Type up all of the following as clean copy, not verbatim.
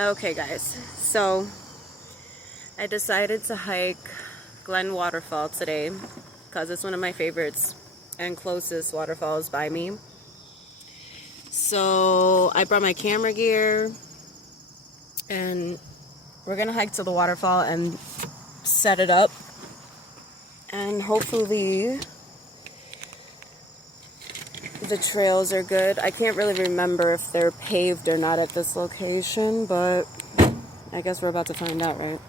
Okay guys, so I decided to hike Glen Waterfall today because it's one of my favorites and closest waterfalls by me. So I brought my camera gear and we're gonna hike to the waterfall and set it up, and hopefully the trails are good. I can't really remember if they're paved or not at this location, but I guess we're about to find out, right?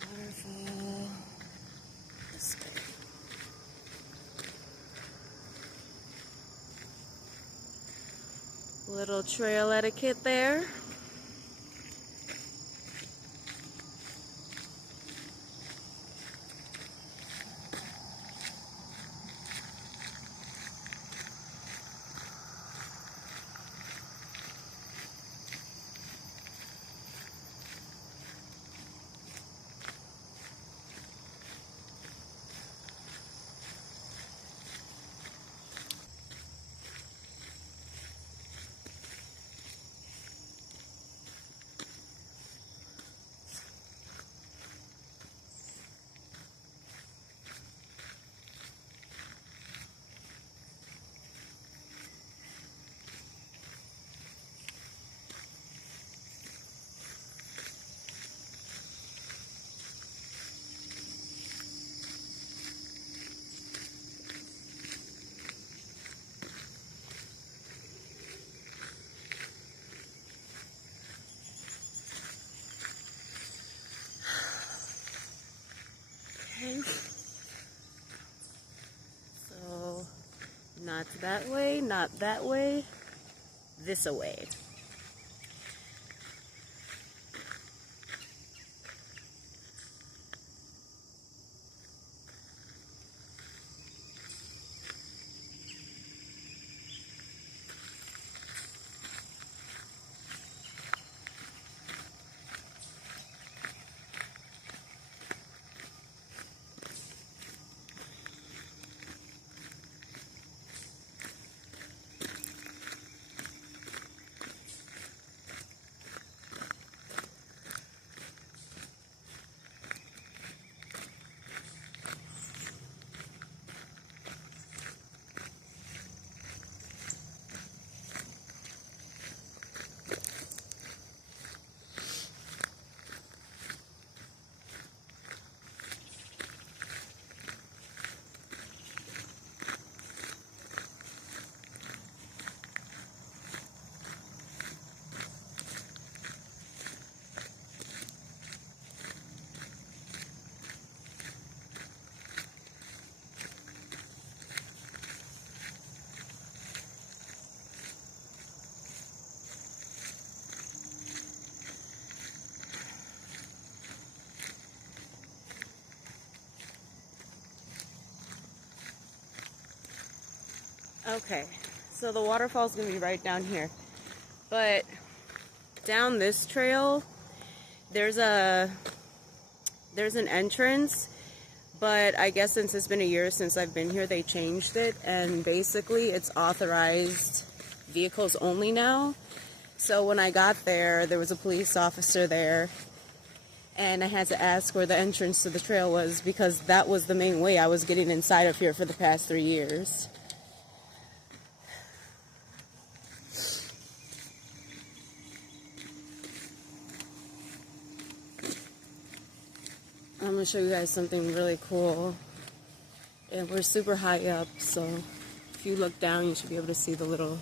Waterfall. This way. Little trail etiquette there. Okay. So, not that way, not that way, this away. Okay, so the waterfall's gonna be right down here. But down this trail, there's an entrance, but I guess since it's been a year since I've been here, they changed it, and basically it's authorized vehicles only now. So when I got there, there was a police officer there, and I had to ask where the entrance to the trail was because that was the main way I was getting inside of here for the past 3 years. I'm gonna show you guys something really cool. And we're super high up, so if you look down, you should be able to see the little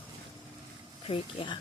creek. Yeah.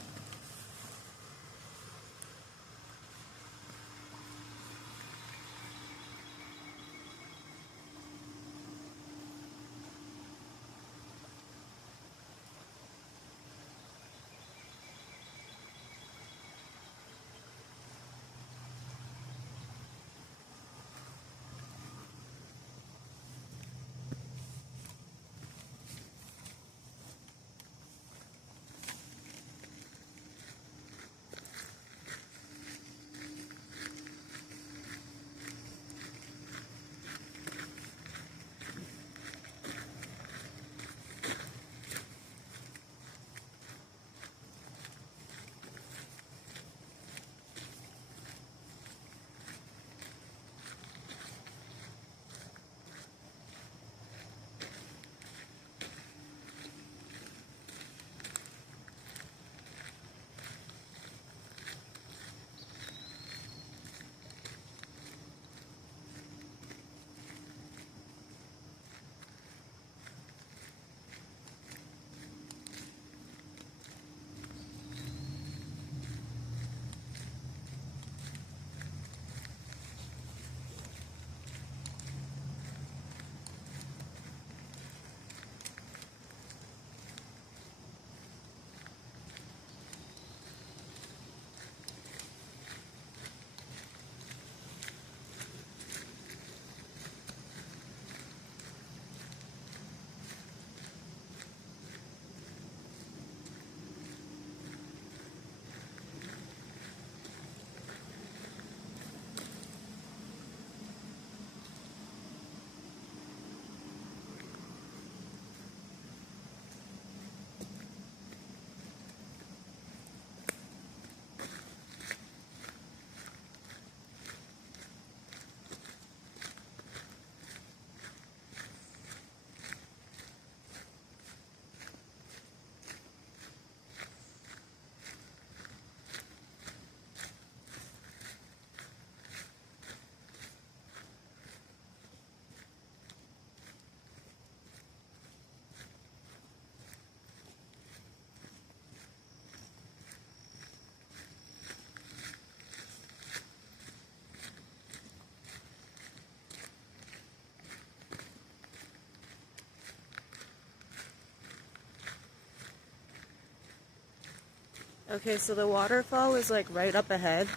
Okay, so the waterfall is like right up ahead.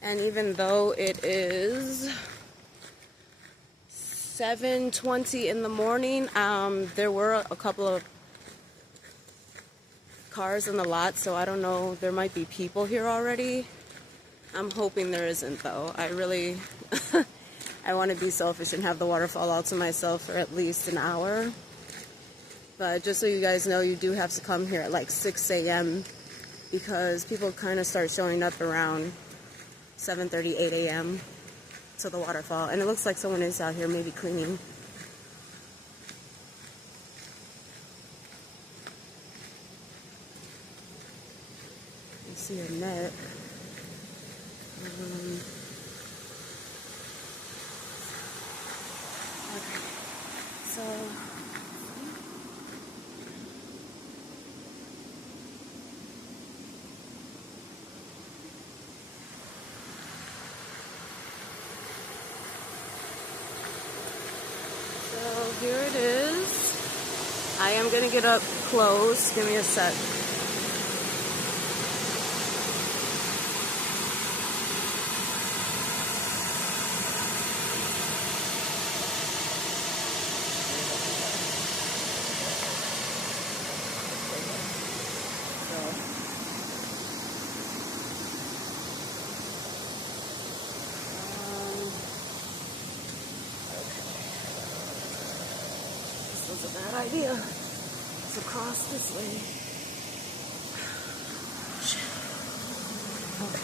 And even though it is 7:20 in the morning, there were a couple of cars in the lot, so I don't know, there might be people here already. I'm hoping there isn't though. I really, I want to be selfish and have the waterfall all to myself for at least an hour. But just so you guys know, you do have to come here at like 6 a.m. because people kind of start showing up around 7:30, 8 a.m. to the waterfall. And it looks like someone is out here maybe cleaning. You see a net. Okay. So here it is. I am gonna get up close. Give me a sec. This was a bad idea. Let's cross this way. Okay.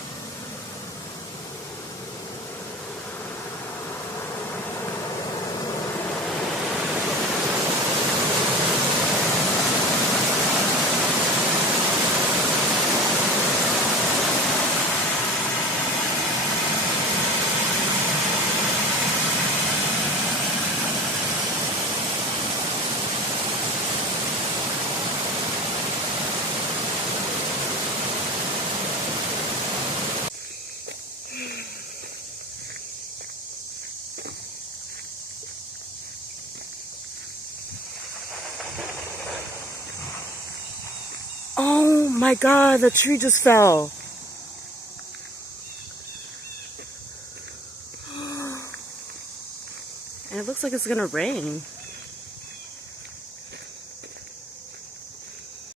Oh my God, the tree just fell. And it looks like it's gonna rain.